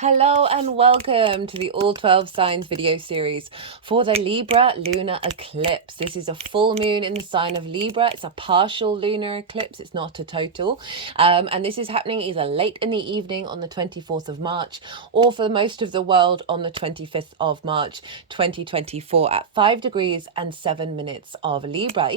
Hello and welcome to the All 12 Signs video series for the Libra Lunar Eclipse. This is a full moon in the sign of Libra. It's a partial lunar eclipse. It's not a total. And this is happening either late in the evening on the 24th of March or for most of the world on the 25th of March 2024 at 5 degrees and 7 minutes of Libra.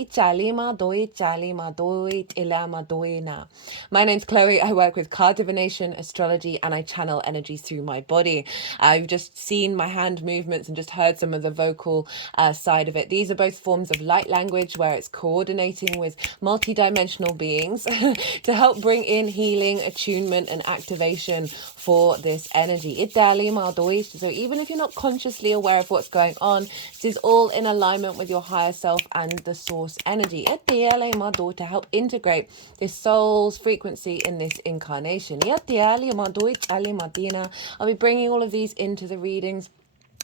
My name's Chloe. I work with card divination, astrology, and I channel energies through my body. I've just seen my hand movements and just heard some of the vocal side of it. These are both forms of light language where it's coordinating with multi-dimensional beings to help bring in healing, attunement, and activation for this energy. So even if you're not consciously aware of what's going on, this is all in alignment with your higher self and the source energy. To help integrate this soul's frequency in this incarnation. I'll be bringing all of these into the readings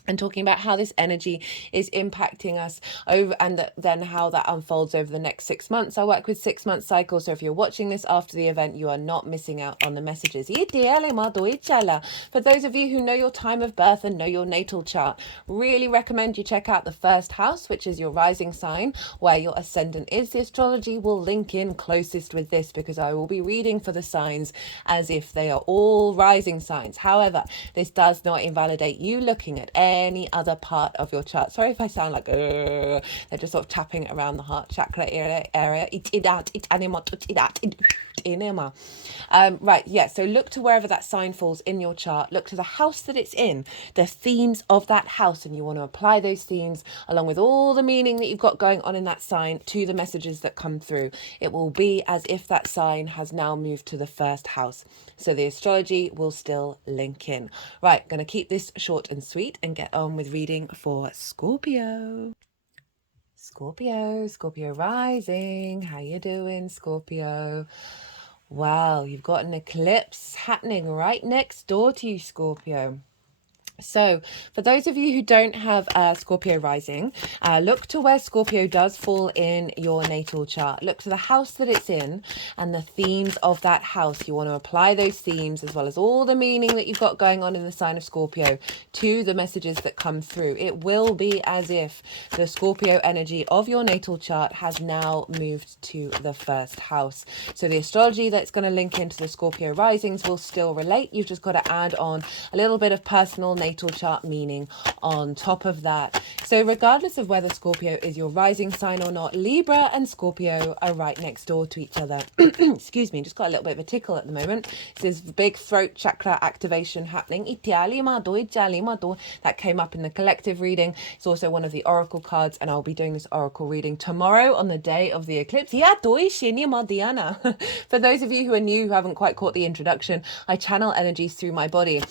and talking about how this energy is impacting us over, and then how that unfolds over the next 6 months. I work with 6-month cycles, so if you're watching this after the event, you are not missing out on the messages. For those of you who know your time of birth and know your natal chart, really recommend you check out the first house, which is your rising sign, where your ascendant is. The astrology will link in closest with this because I will be reading for the signs as if they are all rising signs. However, this does not invalidate you looking at any other part of your chart. Sorry if I sound like they're just sort of tapping around the heart chakra area. Right, yeah, so look to wherever that sign falls in your chart. Look to the house that it's in, the themes of that house, and you want to apply those themes along with all the meaning that you've got going on in that sign to the messages that come through. It will be as if that sign has now moved to the first house. So the astrology will still link in. Right, going to keep this short and sweet and get on with reading for Scorpio. Scorpio rising. How you doing, Scorpio? Wow, you've got an eclipse happening right next door to you, Scorpio. So for those of you who don't have Scorpio rising, look to where Scorpio does fall in your natal chart. Look to the house that it's in and the themes of that house. You want to apply those themes as well as all the meaning that you've got going on in the sign of Scorpio to the messages that come through. It will be as if the Scorpio energy of your natal chart has now moved to the first house. So the astrology that's going to link into the Scorpio risings will still relate. You've just got to add on a little bit of personal natal chart meaning on top of that. So regardless of whether Scorpio is your rising sign or not, Libra and Scorpio are right next door to each other. Excuse me, just got a little bit of a tickle at the moment. This is big throat chakra activation happening. That came up in the collective reading. It's also one of the oracle cards, and I'll be doing this oracle reading tomorrow on the day of the eclipse. For those of you who are new, who haven't quite caught the introduction, I channel energies through my body.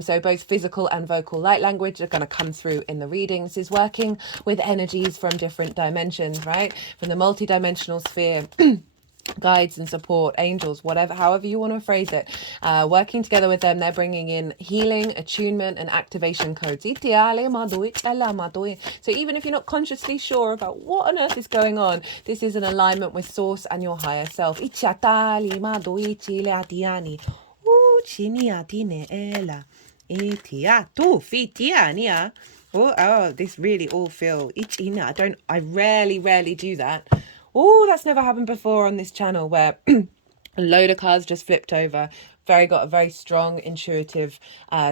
So both physical and vocal light language are going to come through in the readings. This is working with energies from different dimensions, right? From the multi-dimensional sphere. Guides and support, angels, whatever, however you want to phrase it, working together with them, they're bringing in healing, attunement, and activation codes. So even if you're not consciously sure about what on earth is going on, this is an alignment with source and your higher self. This really all feel I rarely do that. Oh, that's never happened before on this channel, where a load of cards just flipped over. Got a very strong intuitive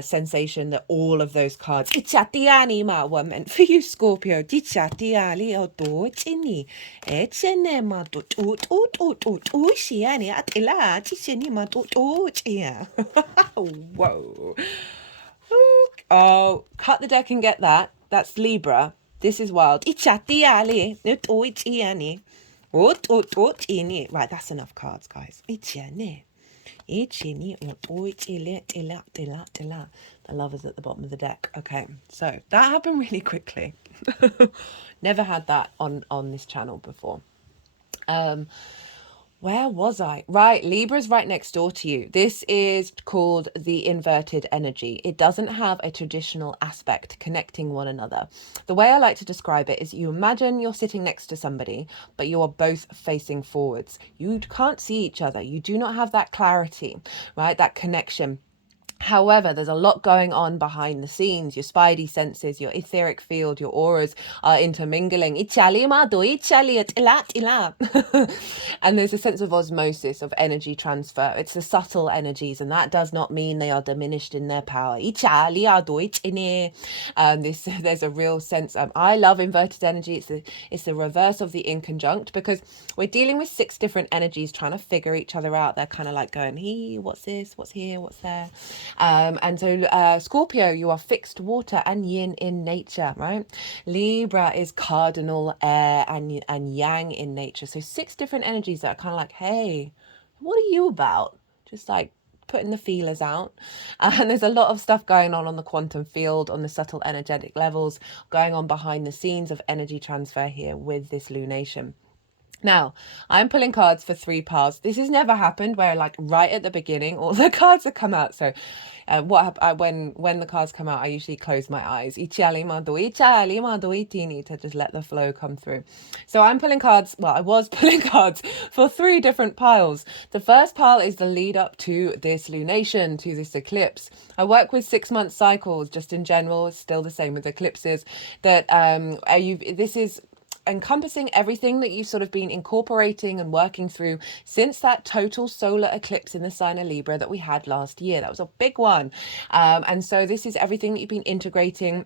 sensation that all of those cards were meant for you, Scorpio. Whoa. Oh, cut the deck and get that. That's Libra. This is wild. Right, that's enough cards, guys. The lovers at the bottom of the deck. Okay, so that happened really quickly. Never had that on this channel before. Where was I? Right, Libra's right next door to you. This is called the inverted energy. It doesn't have a traditional aspect connecting one another. The way I like to describe it is you imagine you're sitting next to somebody, but you are both facing forwards. You can't see each other. You do not have that clarity, right? That connection. However, there's a lot going on behind the scenes. Your spidey senses, your etheric field, your auras are intermingling. And there's a sense of osmosis, of energy transfer. It's the subtle energies, and that does not mean they are diminished in their power. There's a real sense. I love inverted energy. It's the reverse of the inconjunct, because we're dealing with 6 different energies trying to figure each other out. They're kind of like going, hey, what's this? What's here? What's there? And so Scorpio, you are fixed water and yin in nature, right? Libra is cardinal air and yang in nature. So 6 different energies that are kind of like, hey, what are you about? Just like putting the feelers out. And there's a lot of stuff going on the quantum field, on the subtle energetic levels, going on behind the scenes of energy transfer here with this lunation. Now, I'm pulling cards for 3 piles. This has never happened where, like, right at the beginning, all the cards have come out. So when the cards come out, I usually close my eyes to just let the flow come through. So I'm pulling cards. Well, I was pulling cards for 3 different piles. The first pile is the lead up to this lunation, to this eclipse. I work with 6-month cycles just in general. It's still the same with eclipses. That this is encompassing everything that you've sort of been incorporating and working through since that total solar eclipse in the sign of Libra that we had last year. That was a big one. And so this is everything that you've been integrating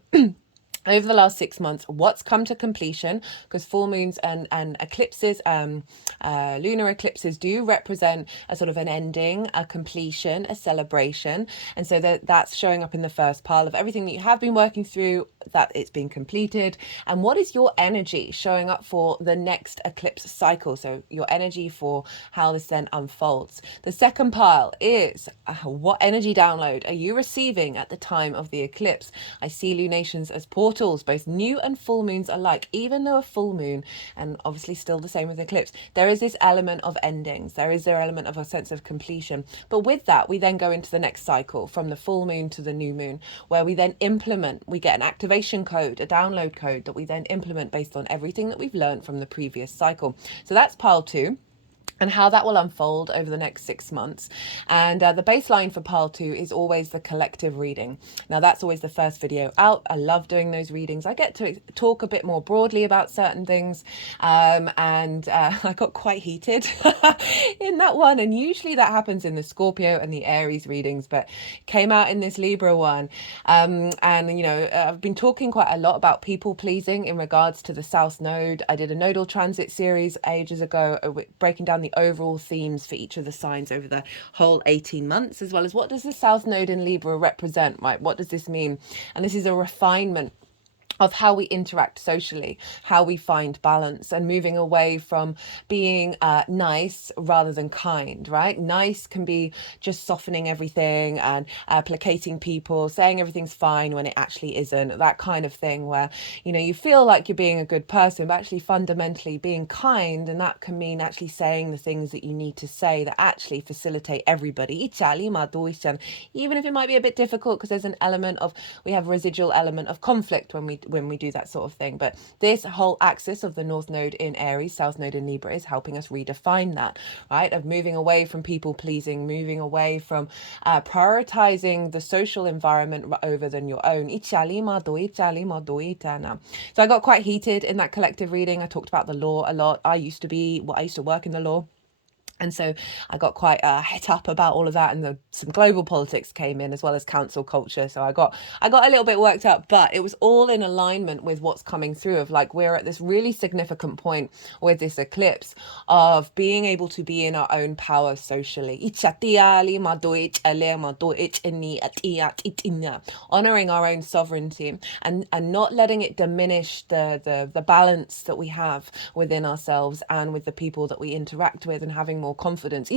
over the last 6 months, what's come to completion, because full moons and eclipses, lunar eclipses do represent a sort of an ending, a completion, a celebration. And so that's showing up in the first pile of everything that you have been working through, that it's been completed. And what is your energy showing up for the next eclipse cycle? So your energy for how this then unfolds. The second pile is what energy download are you receiving at the time of the eclipse? I see lunations as portals, both new and full moons alike. Even though a full moon, and obviously still the same with eclipse, there is this element of endings. There is their element of a sense of completion. But with that, we then go into the next cycle, from the full moon to the new moon, where we then implement, we get an activation code, a download code that we then implement based on everything that we've learned from the previous cycle. So that's pile 2. And how that will unfold over the next 6 months. And the baseline for pile 2 is always the collective reading. Now, that's always the first video out. I love doing those readings. I get to talk a bit more broadly about certain things. I got quite heated in that one. And usually that happens in the Scorpio and the Aries readings, but came out in this Libra one. I've been talking quite a lot about people pleasing in regards to the South Node. I did a nodal transit series ages ago, breaking down the overall themes for each of the signs over the whole 18 months, as well as what does the South Node in Libra represent, right? What does this mean? And this is a refinement of how we interact socially, how we find balance, and moving away from being nice rather than kind, right? Nice can be just softening everything and placating people, saying everything's fine when it actually isn't, that kind of thing where, you feel like you're being a good person, but actually fundamentally being kind, and that can mean actually saying the things that you need to say that actually facilitate everybody, even if it might be a bit difficult, because there's an element of, we have residual element of conflict when we do that sort of thing. But this whole axis of the North Node in Aries, South Node in Libra is helping us redefine that, right? Of moving away from people pleasing, moving away from prioritizing the social environment over than your own. So I got quite heated in that collective reading. I talked about the law a lot. I used to work in the law. And so I got quite het up about all of that, and some global politics came in, as well as council culture. So I got a little bit worked up, but it was all in alignment with what's coming through, of like, we're at this really significant point with this eclipse of being able to be in our own power socially, honoring our own sovereignty and not letting it diminish the balance that we have within ourselves and with the people that we interact with, and having more confidence.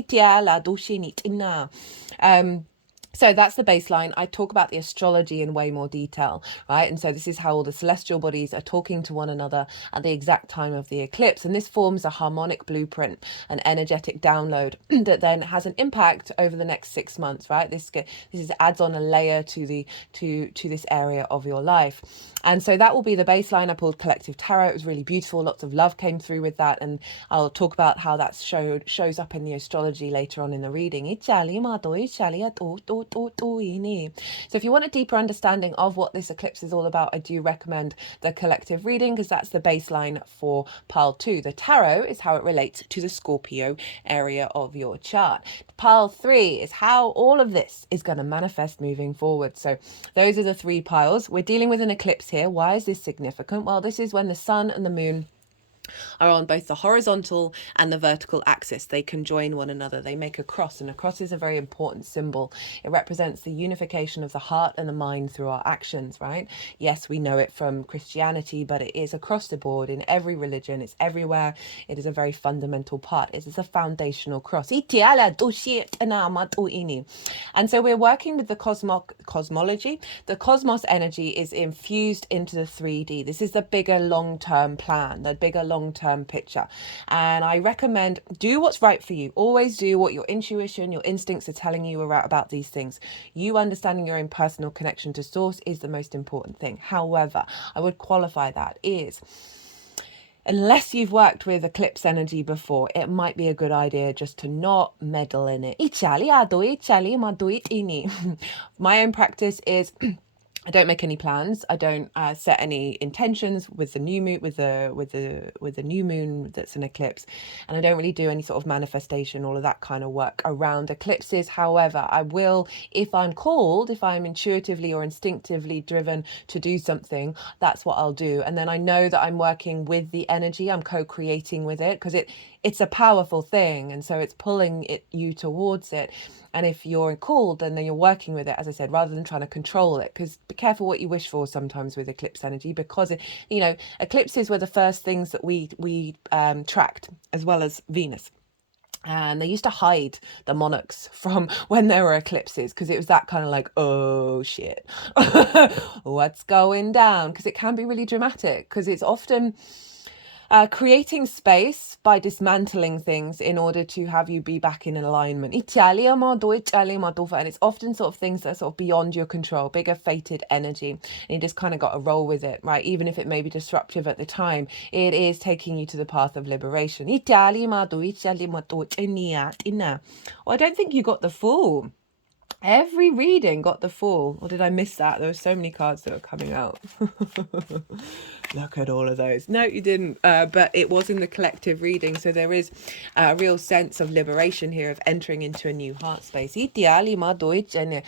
So that's the baseline. I talk about the astrology in way more detail, right? And so this is how all the celestial bodies are talking to one another at the exact time of the eclipse. And this forms a harmonic blueprint, an energetic download that then has an impact over the next 6 months, right? This adds on a layer to this area of your life. And so that will be the baseline. I pulled collective tarot. It was really beautiful. Lots of love came through with that. And I'll talk about how that shows up in the astrology later on in the reading. if you want a deeper understanding of what this eclipse is all about, I do recommend the collective reading, because that's the baseline for pile 2. The tarot is how it relates to the Scorpio area of your chart. Pile 3 is how all of this is going to manifest moving forward. So those are the 3 piles. We're dealing with an eclipse here. Why is this significant? Well, this is when the sun and the moon are on both the horizontal and the vertical axis. They conjoin one another. They make a cross, and a cross is a very important symbol. It represents the unification of the heart and the mind through our actions, right? Yes, we know it from Christianity, but it is across the board in every religion. It's everywhere. It is a very fundamental part. It is a foundational cross. And so we're working with the cosmology. The cosmos energy is infused into the 3D. This is the bigger long-term plan, the bigger long-term picture. And I recommend do what's right for you. Always do what your intuition, your instincts are telling you about these things. You understanding your own personal connection to source is the most important thing. However, I would qualify that is, unless you've worked with eclipse energy before, it might be a good idea just to not meddle in it. My own practice is I don't make any plans. I don't set any intentions with the new moon, with the new moon that's an eclipse, and I don't really do any sort of manifestation, all of that kind of work around eclipses. However, I will, if I'm called, if I'm intuitively or instinctively driven to do something, that's what I'll do. And then I know that I'm working with the energy. I'm co-creating with it, because it's a powerful thing, and so it's pulling you towards it. And if you're called, then you're working with it, as I said, rather than trying to control it. Because be careful what you wish for sometimes with eclipse energy, because eclipses were the first things that we tracked, as well as Venus. And they used to hide the monarchs from when there were eclipses, because it was that kind of like, oh shit, what's going down? Because it can be really dramatic, because it's often creating space by dismantling things in order to have you be back in alignment. And it's often sort of things that are sort of beyond your control, bigger fated energy. And you just kind of got to roll with it, right? Even if it may be disruptive at the time, it is taking you to the path of liberation. Oh, I don't think you got the Fool. Every reading got the Fool. Or did I miss that? There were so many cards that were coming out. Look at all of those. No, you didn't. But it was in the collective reading. So there is a real sense of liberation here, of entering into a new heart space. And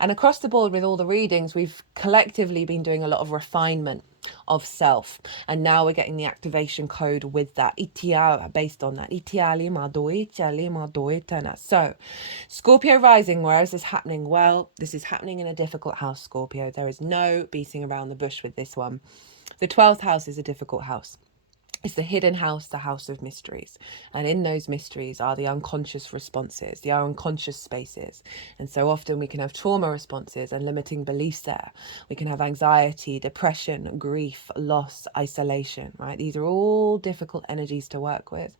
across the board with all the readings, we've collectively been doing a lot of refinement of self, and now we're getting the activation code with that based on that. So Scorpio rising, where is this happening? Well, this is happening in a difficult house, Scorpio. There is no beating around the bush with this one. The 12th house is a difficult house. It's the hidden house, the house of mysteries. And in those mysteries are the unconscious responses, the unconscious spaces. And so often we can have trauma responses and limiting beliefs there. We can have anxiety, depression, grief, loss, isolation, right? These are all difficult energies to work with,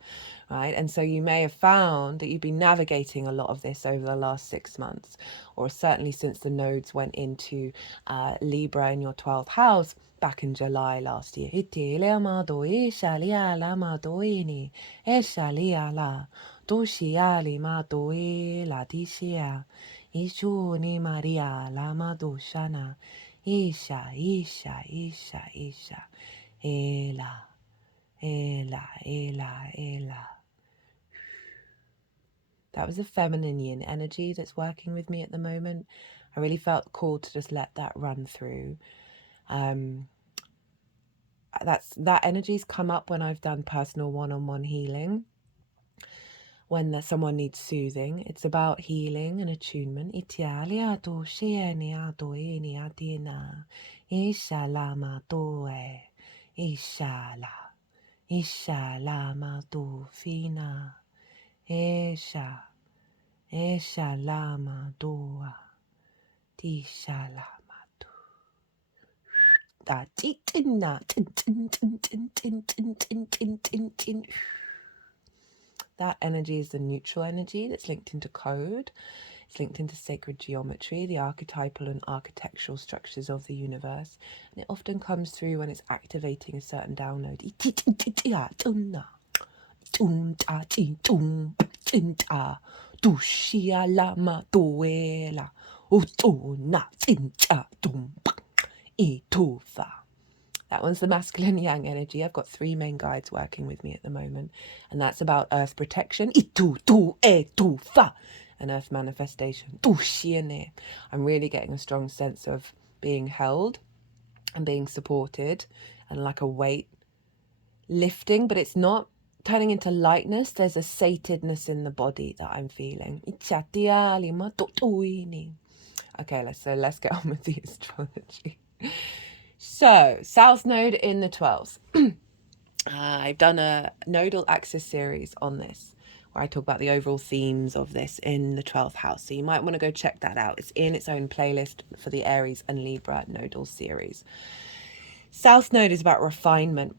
right? And so you may have found that you've been navigating a lot of this over the last 6 months, or certainly since the nodes went into Libra in your 12th house back in July last year. That was the feminine yin energy that's working with me at the moment. I really felt called to just let that run through. That energy's come up when I've done personal one-on-one healing. When someone needs soothing, it's about healing and attunement. That energy is the neutral energy that's linked into code. It's linked into sacred geometry, the archetypal and architectural structures of the universe. And it often comes through when it's activating a certain download. That one's the masculine yang energy. I've got 3 main guides working with me at the moment, and that's about earth protection and earth manifestation. I'm really getting a strong sense of being held and being supported, and like a weight lifting, but it's not turning into lightness. There's a satedness in the body that I'm feeling. Okay, let's get on with the astrology. So, South Node in the 12th. I've done a nodal axis series on this, where I talk about the overall themes of this in the 12th house. So you might want to go check that out. It's in its own playlist for the Aries and Libra nodal series. South Node is about refinement.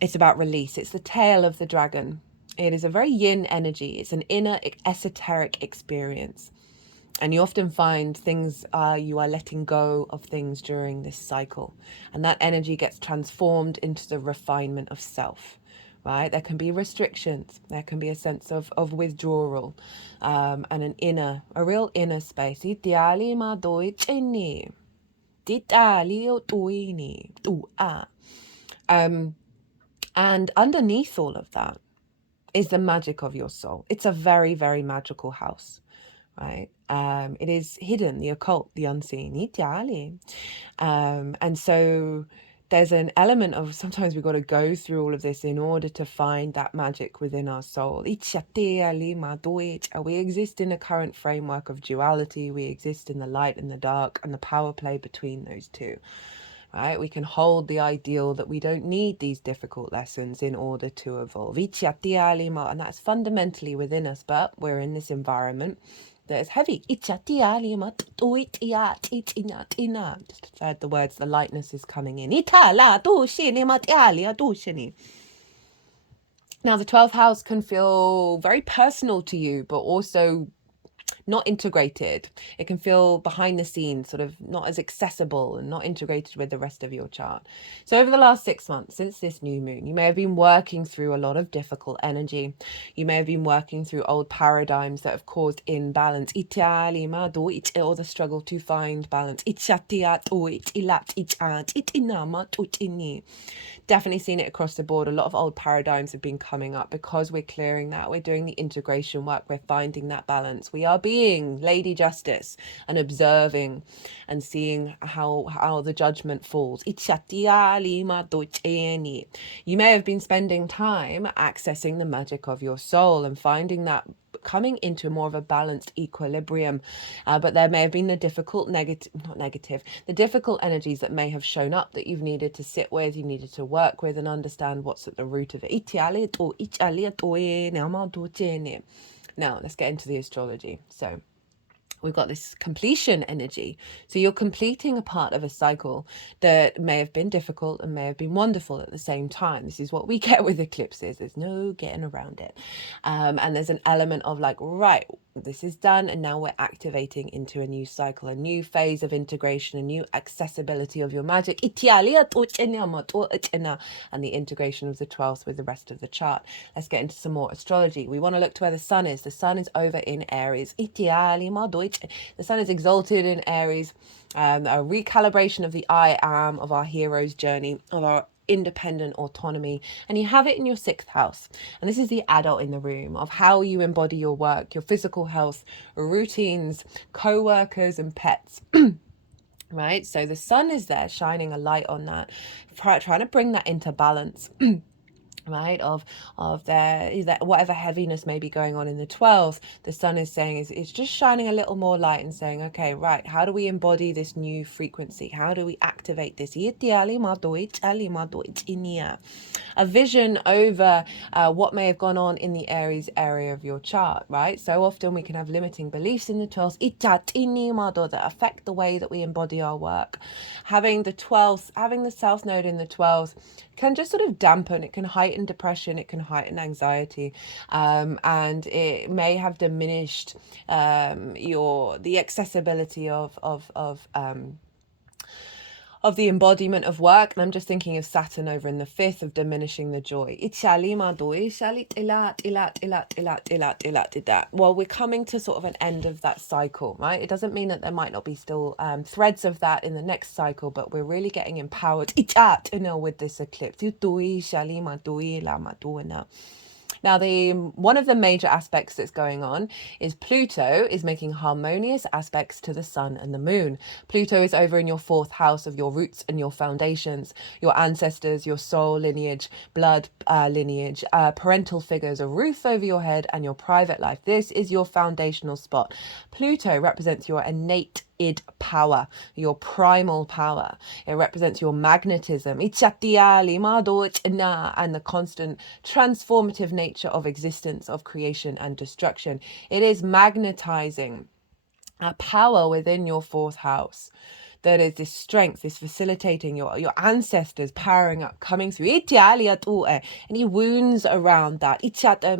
It's about release. It's the tail of the dragon. It is a very yin energy. It's an inner esoteric experience. And you often find things, you are letting go of things during this cycle. And that energy gets transformed into the refinement of self, right? There can be restrictions. There can be a sense of withdrawal, and a real inner space. And underneath all of that is the magic of your soul. It's a very, very magical house, right? It is hidden, the occult, the unseen. And so there's an element of sometimes we've got to go through all of this in order to find that magic within our soul. We exist in a current framework of duality. We exist in the light and the dark and the power play between those two. Right? We can hold the ideal that we don't need these difficult lessons in order to evolve. And that's fundamentally within us, but we're in this environment that is heavy. Just heard the words, the lightness is coming in. Now, the 12th house can feel very personal to you, but also not integrated. It can feel behind the scenes, sort of not as accessible and not integrated with the rest of your chart. So over the last 6 months since this new moon, you may have been working through a lot of difficult energy. You may have been working through old paradigms that have caused imbalance, or the struggle to find balance. Definitely seen it across the board. A lot of old paradigms have been coming up because we're clearing that. We're doing the integration work. We're finding that balance. We are being Lady Justice and observing and seeing how the judgment falls. You may have been spending time accessing the magic of your soul and finding that coming into more of a balanced equilibrium, but there may have been the difficult the difficult energies that may have shown up that you've needed to sit with, you needed to work with and understand what's at the root of it. Now let's get into the astrology. So we've got this completion energy. So you're completing a part of a cycle that may have been difficult and may have been wonderful at the same time. This is what we get with eclipses. There's no getting around it. And there's an element of like, right, this is done, and now we're activating into a new cycle, a new phase of integration, a new accessibility of your magic, and the integration of the 12th with the rest of the chart. Let's get into some more astrology. We want to look to where the sun is. The sun is over in Aries. The sun is exalted in Aries, a recalibration of the I am, of our hero's journey, of our independent autonomy, and you have it in your 6th house, and this is the adult in the room, of how you embody your work, your physical health, routines, co-workers and pets. Right, so the sun is there shining a light on that, trying to bring that into balance. Right, of their whatever heaviness may be going on in the 12th, the sun is saying it's just shining a little more light and saying, okay, right, how do we embody this new frequency? How do we activate this? A vision over what may have gone on in the Aries area of your chart, right? So often we can have limiting beliefs in the 12th that affect the way that we embody our work. Having the South Node in the 12th can just sort of dampen, it can heighten depression, it can heighten anxiety, and it may have diminished the accessibility of the embodiment of work. And I'm just thinking of Saturn over in the fifth of diminishing the joy. Well, we're coming to sort of an end of that cycle, right? It doesn't mean that there might not be still threads of that in the next cycle, but we're really getting empowered with this eclipse. Now, one of the major aspects that's going on is Pluto is making harmonious aspects to the sun and the moon. Pluto is over in your fourth house of your roots and your foundations, your ancestors, your soul lineage, blood lineage, parental figures, a roof over your head, and your private life. This is your foundational spot. Pluto represents your innate id power, your primal power. It represents your magnetism and the constant transformative nature of existence, of creation and destruction. It is magnetizing a power within your fourth house. That is this strength, this facilitating your ancestors powering up, coming through. Any wounds around that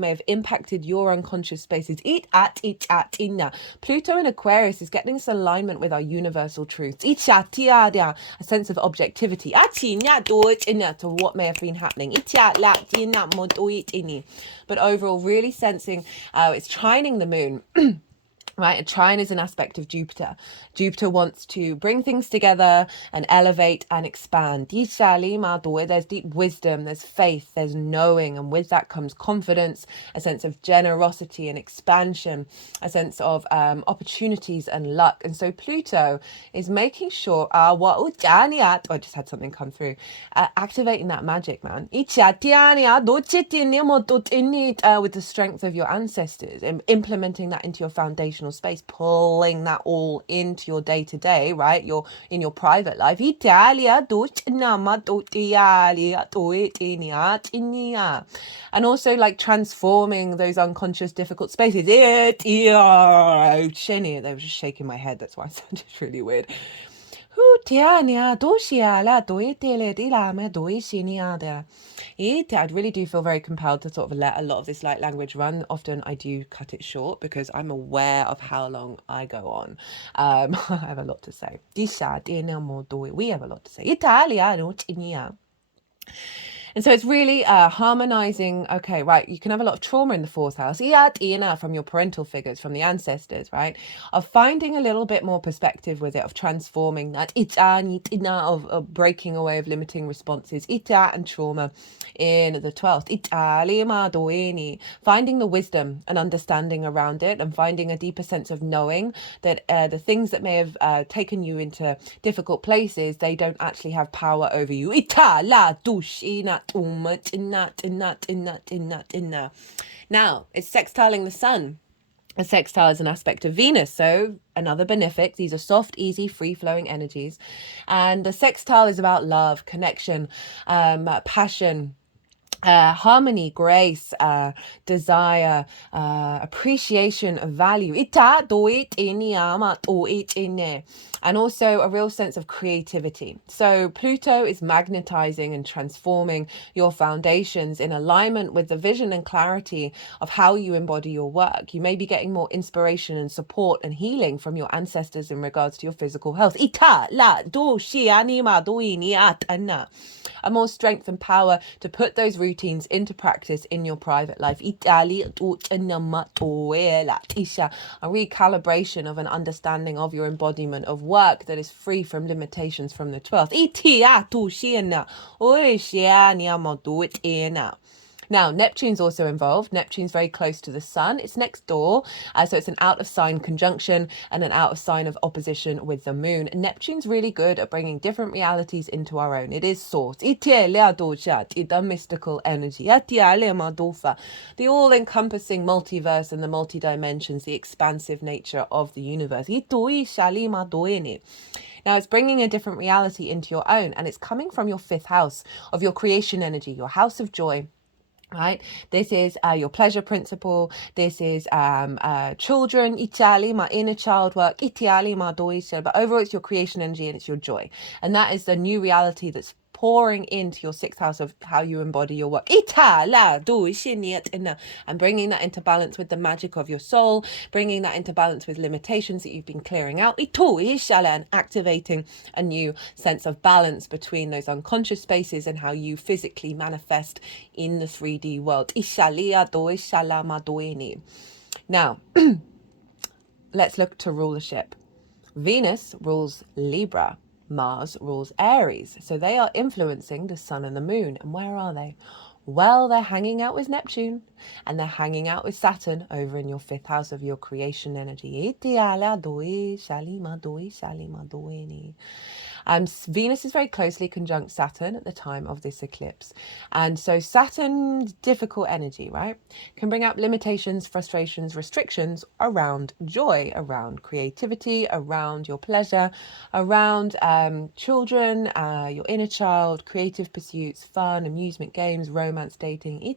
may have impacted your unconscious spaces. Pluto in Aquarius is getting this alignment with our universal truths. A sense of objectivity to what may have been happening. But overall, really sensing it's trining the moon. Right, a trine is an aspect of Jupiter. Jupiter wants to bring things together and elevate and expand. There's deep wisdom, there's faith, there's knowing, and with that comes confidence, a sense of generosity and expansion, a sense of opportunities and luck. And so Pluto is making sure, I just had something come through, activating that magic, man. With the strength of your ancestors, implementing that into your foundational space, pulling that all into your day-to-day, right? You're in your private life. And also like transforming those unconscious difficult spaces. They were just shaking my head, that's why I sounded really weird. I really do feel very compelled to sort of let a lot of this light language run. Often I do cut it short because I'm aware of how long I go on. I have a lot to say. We have a lot to say. And so it's really harmonizing. Okay, right. You can have a lot of trauma in the fourth house from your parental figures, from the ancestors, right? Of finding a little bit more perspective with it, of transforming that, of breaking away of limiting responses, and trauma in the 12th. Finding the wisdom and understanding around it, and finding a deeper sense of knowing that the things that may have taken you into difficult places, they don't actually have power over you. Now, it's sextiling the sun. A sextile is an aspect of Venus, so another benefic. These are soft, easy, free-flowing energies. And the sextile is about love, connection, passion, harmony, grace, desire, appreciation of value, and also a real sense of creativity. So Pluto is magnetizing and transforming your foundations in alignment with the vision and clarity of how you embody your work. You may be getting more inspiration and support and healing from your ancestors in regards to your physical health. A more strength and power to put those routines into practice in your private life. A recalibration of an understanding of your embodiment of work that is free from limitations from the 12th. Now, Neptune's also involved. Neptune's very close to the sun. It's next door. So it's an out of sign conjunction and an out of sign of opposition with the moon. Neptune's really good at bringing different realities into our own. It is source. The mystical energy. The all-encompassing multiverse and the multi-dimensions, the expansive nature of the universe. Now, it's bringing a different reality into your own, and it's coming from your fifth house of your creation energy, your house of joy. Right, this is your pleasure principle. This is children, my inner child work, but overall it's your creation energy and it's your joy, and that is the new reality that's pouring into your 6th house of how you embody your work. And bringing that into balance with the magic of your soul, bringing that into balance with limitations that you've been clearing out. And activating a new sense of balance between those unconscious spaces and how you physically manifest in the 3D world. Now, let's look to rulership. Venus rules Libra. Mars rules Aries. So they are influencing the sun and the moon. And where are they? Well, they're hanging out with Neptune and they're hanging out with Saturn over in your 5th house of your creation energy. Venus is very closely conjunct Saturn at the time of this eclipse. And so Saturn's difficult energy, right, can bring up limitations, frustrations, restrictions around joy, around creativity, around your pleasure, around children, your inner child, creative pursuits, fun, amusement, games, romance, dating.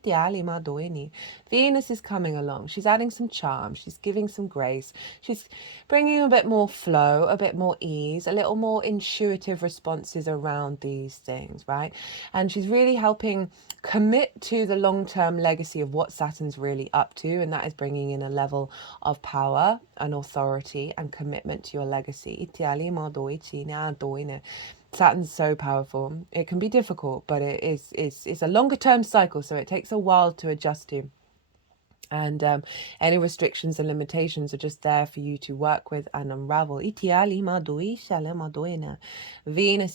Venus is coming along. She's adding some charm. She's giving some grace. She's bringing a bit more flow, a bit more ease, a little more intuitive responses around these things, right? And she's really helping commit to the long-term legacy of what Saturn's really up to, and that is bringing in a level of power and authority and commitment to your legacy. Saturn's so powerful. It can be difficult, but it's a longer term cycle, so it takes a while to adjust to. And any restrictions and limitations are just there for you to work with and unravel. Venus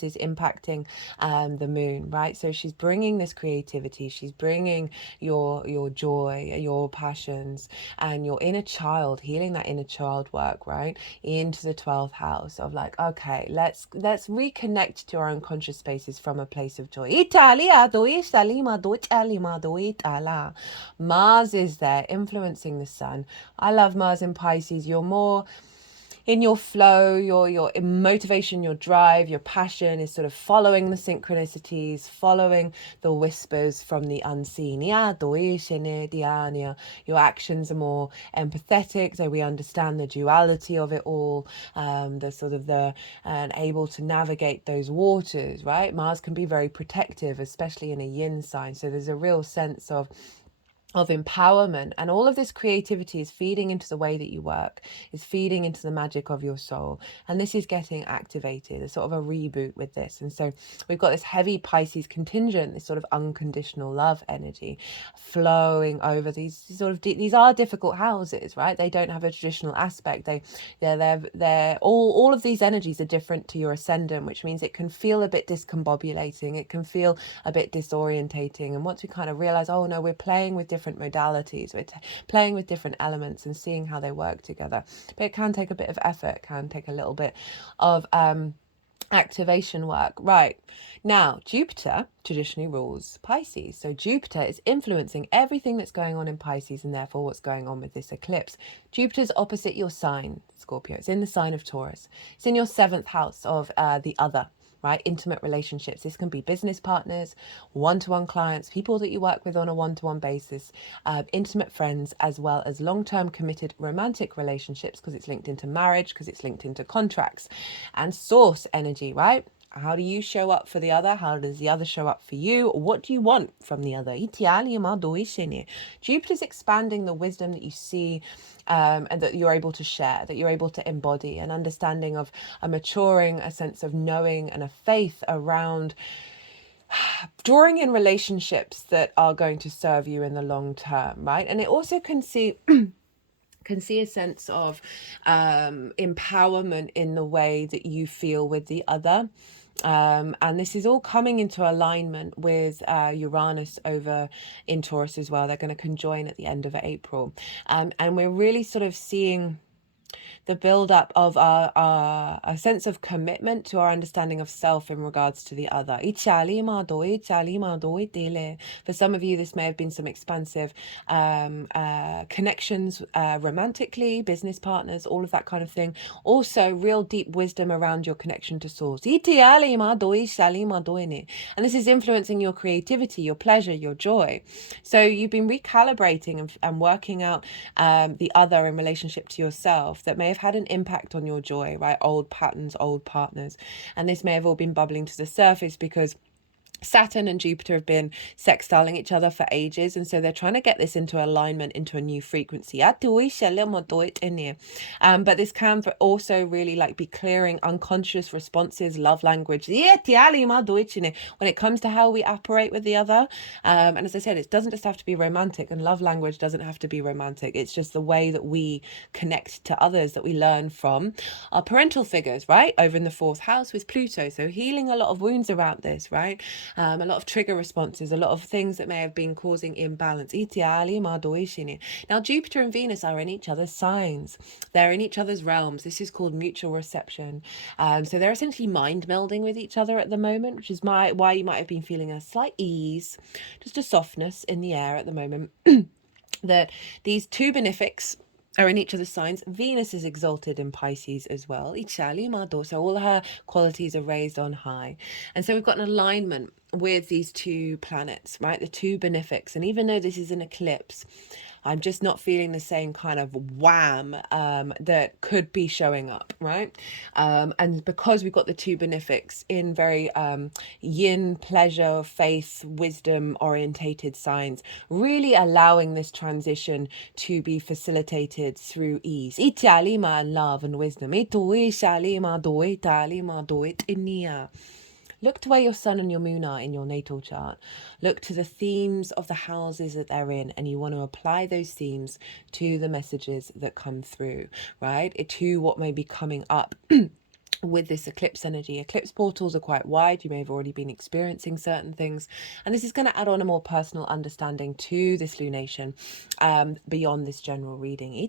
is impacting the moon, right? So she's bringing this creativity. She's bringing your joy, your passions, and your inner child, healing that inner child work, right, into the 12th house of like, okay, let's reconnect to our unconscious spaces from a place of joy. Mars is there influencing the sun. I love Mars in Pisces. You're more in your flow, your motivation, your drive, your passion is sort of following the synchronicities, following the whispers from the unseen. Your actions are more empathetic, so we understand the duality of it all, and able to navigate those waters, right? Mars can be very protective, especially in a yin sign. So there's a real sense of empowerment, and all of this creativity is feeding into the way that you work, is feeding into the magic of your soul, and this is getting activated, a sort of a reboot with this. And so we've got this heavy Pisces contingent, this sort of unconditional love energy flowing over these these are difficult houses, right? They don't have a traditional aspect. They're all of these energies are different to your ascendant, which means it can feel a bit discombobulating, it can feel a bit disorientating. And once we kind of realize, oh no, we're playing with different modalities, we're playing with different elements and seeing how they work together, but it can take a bit of effort, can take a little bit of activation work. Right, now Jupiter traditionally rules Pisces, so Jupiter is influencing everything that's going on in Pisces, and therefore what's going on with this eclipse. Jupiter's opposite your sign, Scorpio. It's in the sign of Taurus. It's in your 7th house of the other, right? Intimate relationships. This can be business partners, one-to-one clients, people that you work with on a one-to-one basis, intimate friends, as well as long-term committed romantic relationships, because it's linked into marriage, because it's linked into contracts. And source energy, right? How do you show up for the other? How does the other show up for you? What do you want from the other? Jupiter's expanding the wisdom that you see, and that you're able to share, that you're able to embody, an understanding of a maturing, a sense of knowing, and a faith around drawing in relationships that are going to serve you in the long term, right? And it also can see a sense of empowerment in the way that you feel with the other. And this is all coming into alignment with Uranus over in Taurus as well. They're going to conjoin at the end of April. And we're really sort of seeing the build-up of a sense of commitment to our understanding of self in regards to the other. For some of you, this may have been some expansive connections romantically, business partners, all of that kind of thing. Also, real deep wisdom around your connection to source. And this is influencing your creativity, your pleasure, your joy. So you've been recalibrating and working out the other in relationship to yourself that may have had an impact on your joy, right? Old patterns, old partners. And this may have all been bubbling to the surface because Saturn and Jupiter have been sextiling each other for ages, and so they're trying to get this into alignment, into a new frequency. But this can also really like be clearing unconscious responses, love language, when it comes to how we operate with the other. And as I said, it doesn't just have to be romantic, and love language doesn't have to be romantic. It's just the way that we connect to others, that we learn from our parental figures, right? Over in the 4th house with Pluto. So healing a lot of wounds around this, right? A lot of trigger responses, a lot of things that may have been causing imbalance. Now, Jupiter and Venus are in each other's signs. They're in each other's realms. This is called mutual reception. So they're essentially mind melding with each other at the moment, which is why you might have been feeling a slight ease, just a softness in the air at the moment. That these two benefics are in each other's signs. Venus is exalted in Pisces as well. So all her qualities are raised on high. And so we've got an alignment with these two planets, right? The two benefics. And even though this is an eclipse, I'm just not feeling the same kind of wham that could be showing up, right? And because we've got the two benefics in very yin, pleasure, faith, wisdom orientated signs, really allowing this transition to be facilitated through ease. Love and wisdom. Look to where your sun and your moon are in your natal chart. Look to the themes of the houses that they're in, and you want to apply those themes to the messages that come through, right? To what may be coming up with this eclipse energy. Eclipse portals are quite wide. You may have already been experiencing certain things, and this is going to add on a more personal understanding to this lunation beyond this general reading.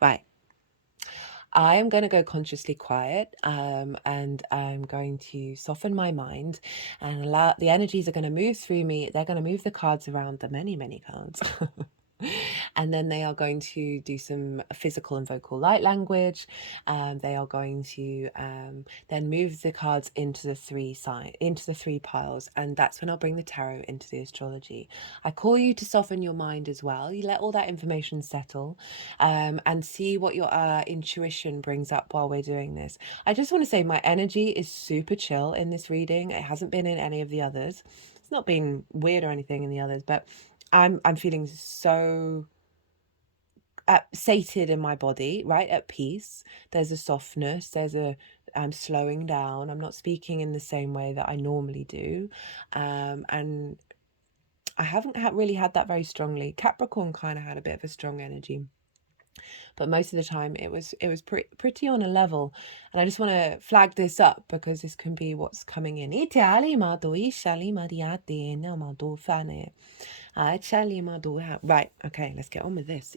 Right. I am going to go consciously quiet, and I'm going to soften my mind and allow the energies are going to move through me. They're going to move the cards around, the many, many cards. And then they are going to do some physical and vocal light language. They are going to then move the cards into the three piles, and that's when I'll bring the tarot into the astrology. I call you to soften your mind as well. You let all that information settle, and see what your intuition brings up while we're doing this. I just want to say my energy is super chill in this reading. It hasn't been in any of the others. It's not been weird or anything in the others, but I'm feeling so sated in my body, right? At peace. There's a softness. I'm slowing down. I'm not speaking in the same way that I normally do, and I haven't really had that very strongly. Capricorn kind of had a bit of a strong energy, but most of the time it was pretty on a level. And I just want to flag this up because this can be what's coming in. Right, okay, let's get on with this.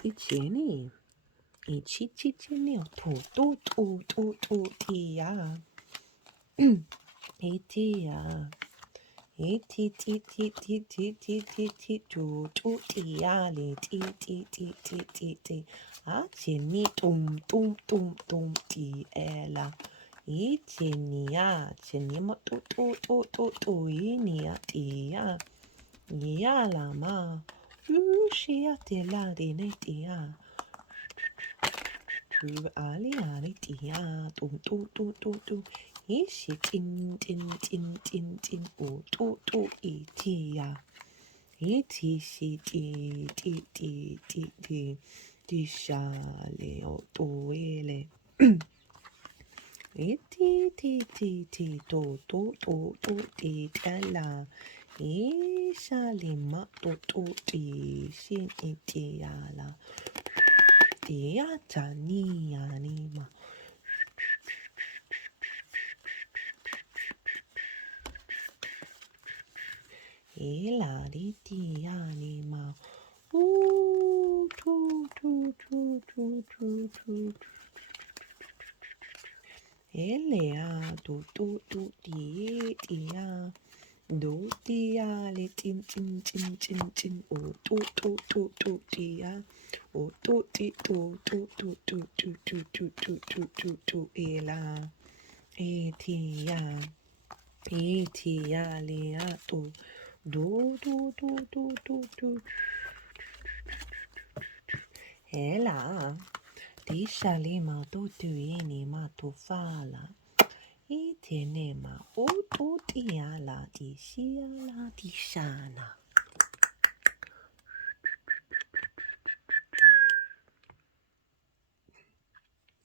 Itenema otiala dishiala dishana.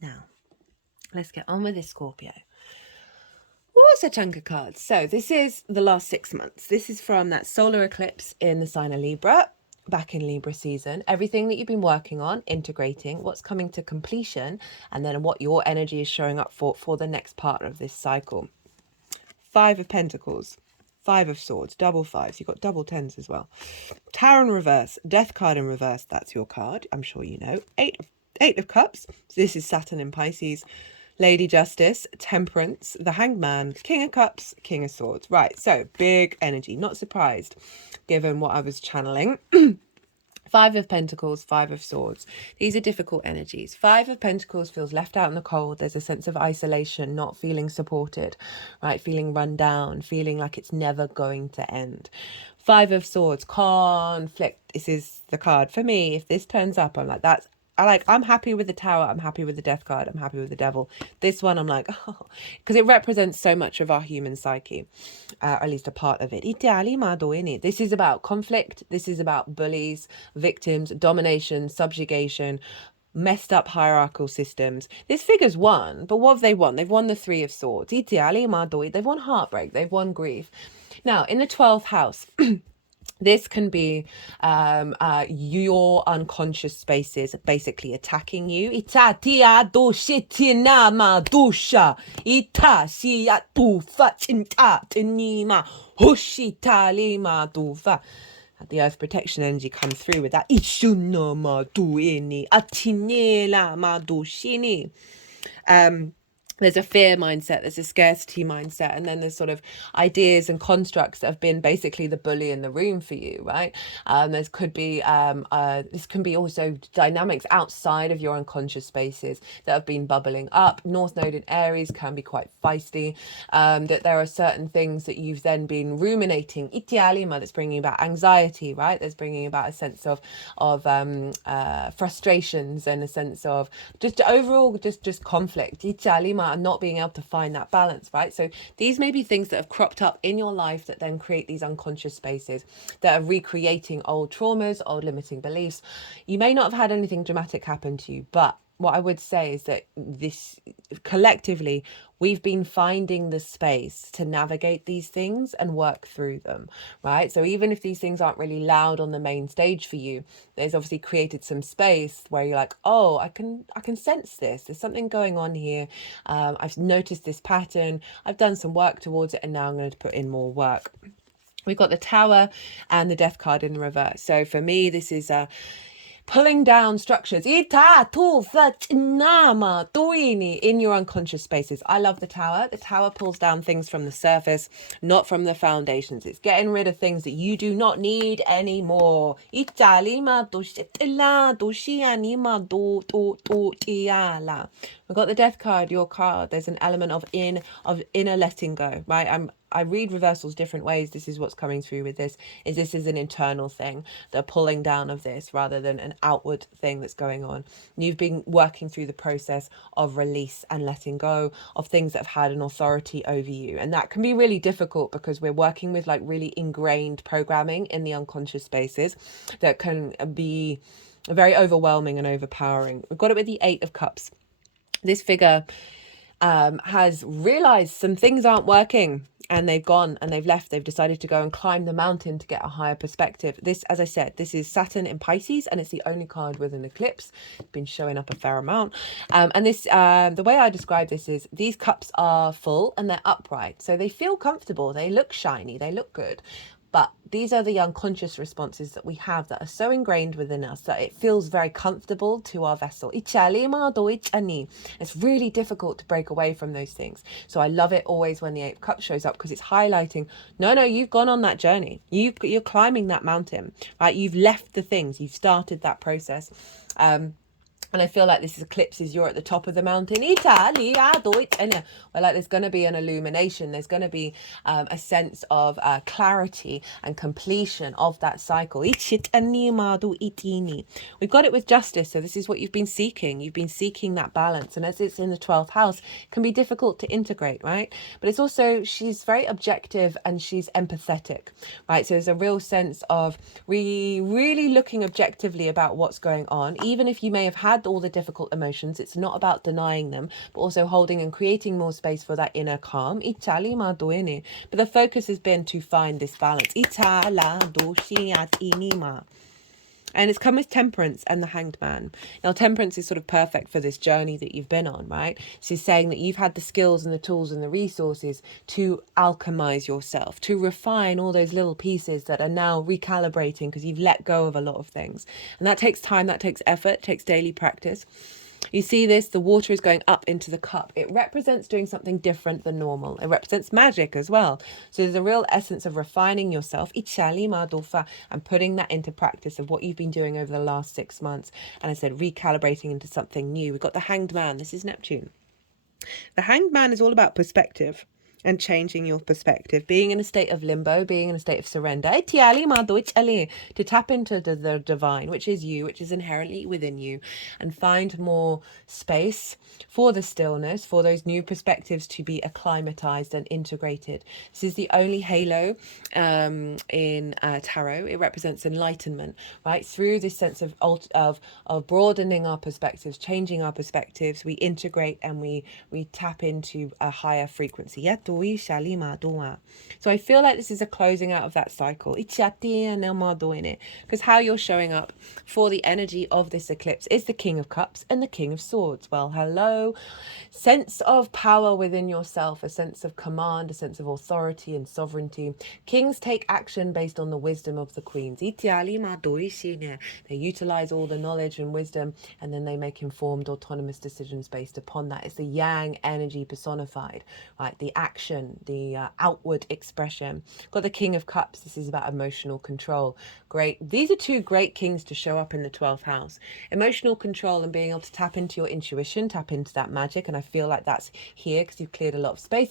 Now, let's get on with this, Scorpio. What's a chunk of cards? So this is the last 6 months. This is from that solar eclipse in the sign of Libra, back in Libra season. Everything that you've been working on, integrating, what's coming to completion, and then what your energy is showing up for the next part of this cycle. 5 of Pentacles, 5 of Swords, double fives. You've got double tens as well. Tower in reverse, Death card in reverse. That's your card. I'm sure you know. Eight of Cups. This is Saturn in Pisces. Lady Justice, Temperance, the Hanged Man, King of Cups, King of Swords. Right, so big energy. Not surprised, given what I was channeling. 5 of Pentacles, 5 of Swords. These are difficult energies. 5 of Pentacles feels left out in the cold. There's a sense of isolation, not feeling supported, right? Feeling run down, feeling like it's never going to end. 5 of Swords, conflict. This is the card for me. If this turns up, I'm like, I'm happy with the Tower. I'm happy with the Death card. I'm happy with the Devil. This one, I'm like, oh, because it represents so much of our human psyche, or at least a part of it. This is about conflict. This is about bullies, victims, domination, subjugation, messed up hierarchical systems. This figure's won, but what have they won? They've won the 3 of Swords. They've won heartbreak. They've won grief. Now, in the 12th house, this can be your unconscious spaces basically attacking you. The earth protection energy comes through with that. There's a fear mindset, there's a scarcity mindset, and then there's sort of ideas and constructs that have been basically the bully in the room for you, right? This could be also dynamics outside of your unconscious spaces that have been bubbling up. North Node in Aries can be quite feisty. That there are certain things that you've then been ruminating. Itialima, that's bringing about anxiety, right? That's bringing about a sense of frustrations and a sense of just overall just conflict. Itialima, and not being able to find that balance, right? So these may be things that have cropped up in your life that then create these unconscious spaces that are recreating old traumas, old limiting beliefs. You may not have had anything dramatic happen to you, but what I would say is that this collectively, we've been finding the space to navigate these things and work through them, right? So even if these things aren't really loud on the main stage for you, there's obviously created some space where you're like, oh, I can sense this. There's something going on here. I've noticed this pattern. I've done some work towards it, and now I'm going to put in more work. We've got the Tower and the Death card in reverse. So for me, this is pulling down structures in your unconscious spaces. I love the Tower. The Tower pulls down things from the surface, not from the foundations. It's getting rid of things that you do not need anymore. We've got the Death card, your card. There's an element of inner letting go, right? I read reversals different ways. This is what's coming through with this. This is an internal thing, the pulling down of this rather than an outward thing that's going on. You've been working through the process of release and letting go of things that have had an authority over you. And that can be really difficult because we're working with like really ingrained programming in the unconscious spaces that can be very overwhelming and overpowering. We've got it with the 8 of Cups. This figure has realized some things aren't working, and they've gone and they've left. They've decided to go and climb the mountain to get a higher perspective. This, as I said, this is Saturn in Pisces, and it's the only card with an eclipse. It's been showing up a fair amount. And this, the way I describe this is these cups are full and they're upright. So they feel comfortable. They look shiny. They look good. But these are the unconscious responses that we have that are so ingrained within us that it feels very comfortable to our vessel. It's really difficult to break away from those things. So I love it always when the 8 of Cups shows up, because it's highlighting, no, you've gone on that journey. You're climbing that mountain, right? You've left the things. You've started that process. And I feel like this eclipse is you're at the top of the mountain, Italia, Deutschland, where like there's going to be an illumination. There's going to be a sense of clarity and completion of that cycle. We've got it with justice. So this is what you've been seeking. You've been seeking that balance. And as it's in the 12th house, it can be difficult to integrate, right? But it's also, she's very objective and she's empathetic, right? So there's a real sense of really looking objectively about what's going on. Even if you may have had all the difficult emotions, it's not about denying them, but also holding and creating more space for that inner calm. But the focus has been to find this balance. And it's come with temperance and the hanged man. Now, temperance is sort of perfect for this journey that you've been on, right? So it's saying that you've had the skills and the tools and the resources to alchemize yourself, to refine all those little pieces that are now recalibrating because you've let go of a lot of things. And that takes time, that takes effort, takes daily practice. You see this, the water is going up into the cup. It represents doing something different than normal. It represents magic as well. So there's a real essence of refining yourself and putting that into practice of what you've been doing over the last 6 months. And I said, recalibrating into something new. We've got the Hanged Man. This is Neptune. The Hanged Man is all about perspective and changing your perspective, being in a state of limbo, being in a state of surrender, to tap into the divine, which is you, which is inherently within you, and find more space for the stillness, for those new perspectives to be acclimatized and integrated. This is the only halo in tarot. It represents enlightenment, right? Through this sense of broadening our perspectives, changing our perspectives, we integrate and we tap into a higher frequency. So I feel like this is a closing out of that cycle. Because how you're showing up for the energy of this eclipse is the King of Cups and the King of Swords. Well, hello. Sense of power within yourself, a sense of command, a sense of authority and sovereignty. Kings take action based on the wisdom of the queens. They utilize all the knowledge and wisdom, and then they make informed, autonomous decisions based upon that. It's the yang energy personified, right? The action, the outward expression. Got the King of Cups. This is about emotional control. Great. These are two great kings to show up in the 12th house. Emotional control and being able to tap into your intuition, tap into that magic. And I feel like that's here because you've cleared a lot of space.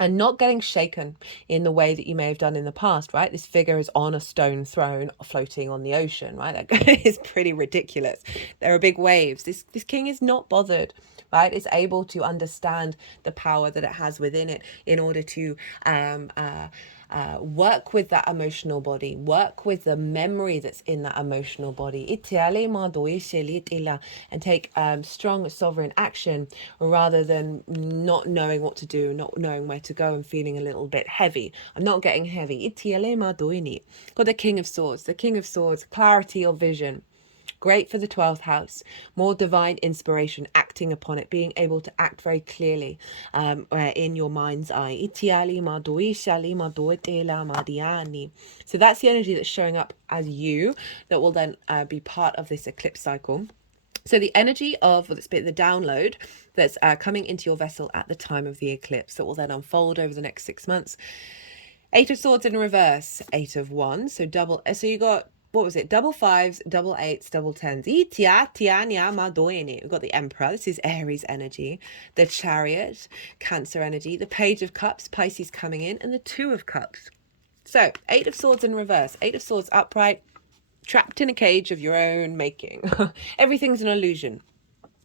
And not getting shaken in the way that you may have done in the past, right? This figure is on a stone throne floating on the ocean, right? That is pretty ridiculous. There are big waves. This king is not bothered, right? It's able to understand the power that it has within it in order to work with that emotional body, work with the memory that's in that emotional body, and take strong sovereign action rather than not knowing what to do, not knowing where to go and feeling a little bit heavy. I'm not getting heavy. Got the King of Swords. The King of Swords, clarity of vision. Great for the 12th house, more divine inspiration, acting upon it, being able to act very clearly in your mind's eye. So that's the energy that's showing up as you that will then be part of this eclipse cycle. So the energy of the download that's coming into your vessel at the time of the eclipse that will then unfold over the next 6 months. 8 of Swords in reverse, 8 of Wands. So so you got, what was it? Double fives, double eights, double tens. We've got the Emperor. This is Aries energy. The Chariot, Cancer energy. The Page of Cups, Pisces coming in. And the Two of Cups. So 8 of Swords in reverse. 8 of Swords upright. Trapped in a cage of your own making. Everything's an illusion.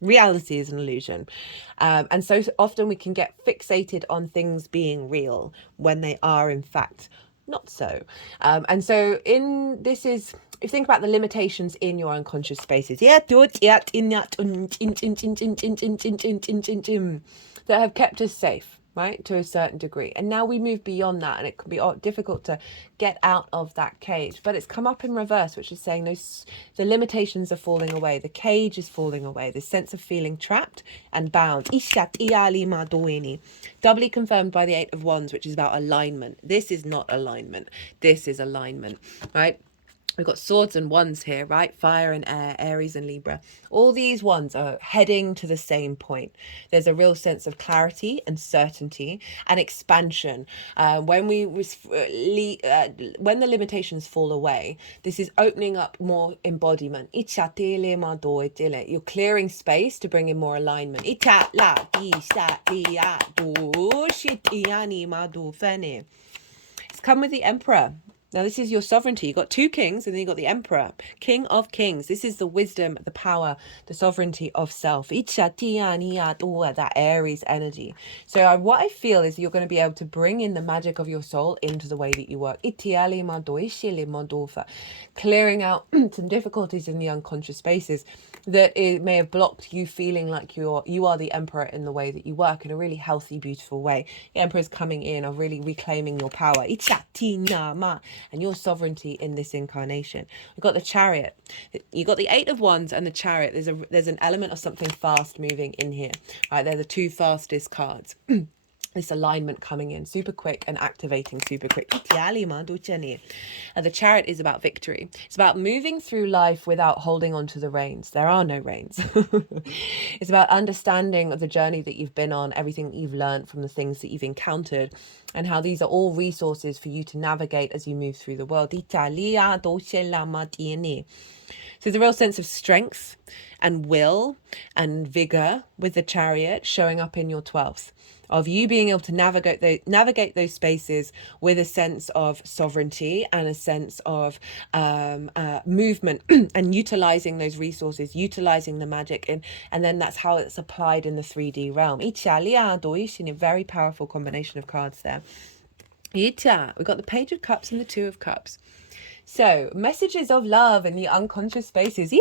Reality is an illusion. And so often we can get fixated on things being real when they are in fact not so. And so if you think about the limitations in your unconscious spaces, that have kept us safe, right, to a certain degree. And now we move beyond that, and it can be difficult to get out of that cage. But it's come up in reverse, which is saying the limitations are falling away. The cage is falling away. The sense of feeling trapped and bound. Doubly confirmed by the 8 of Wands, which is about alignment. This is not alignment. This is alignment, right? We've got swords and wands here, right? Fire and air, Aries and Libra. All these wands are heading to the same point. There's a real sense of clarity and certainty and expansion. When the limitations fall away, this is opening up more embodiment. You're clearing space to bring in more alignment. It's come with the Emperor. Now, this is your sovereignty. You've got two kings, and then you've got the Emperor, King of Kings. This is the wisdom, the power, the sovereignty of self. That Aries energy. So what I feel is you're going to be able to bring in the magic of your soul into the way that you work. Clearing out some difficulties in the unconscious spaces that it may have blocked you feeling like you are the Emperor in the way that you work in a really healthy, beautiful way. The Emperor is coming in of really reclaiming your power and your sovereignty in this incarnation. We've got the Chariot. You got the Eight of Wands and the Chariot. There's an element of something fast moving in here. Right, they're the two fastest cards. This alignment coming in super quick and activating super quick. The Chariot is about victory. It's about moving through life without holding on to the reins. There are no reins. It's about understanding of the journey that you've been on, everything that you've learned from the things that you've encountered, and how these are all resources for you to navigate as you move through the world. So there's a real sense of strength and will and vigor with the Chariot showing up in your 12th, of you being able to navigate those spaces with a sense of sovereignty and a sense of movement and utilizing those resources, utilizing the magic, and then that's how it's applied in the 3D realm. A very powerful combination of cards there. We've got the Page of Cups and the Two of Cups. So, messages of love in the unconscious spaces. They're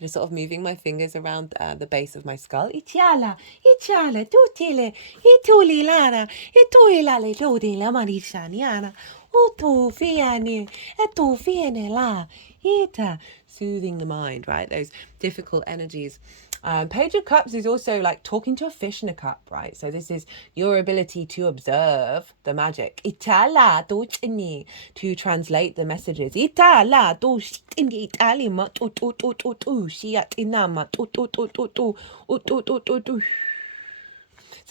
just sort of moving my fingers around the base of my skull. Soothing the mind, right? Those difficult energies. Page of Cups is also like talking to a fish in a cup, right? So this is your ability to observe the magic. To translate the messages. It's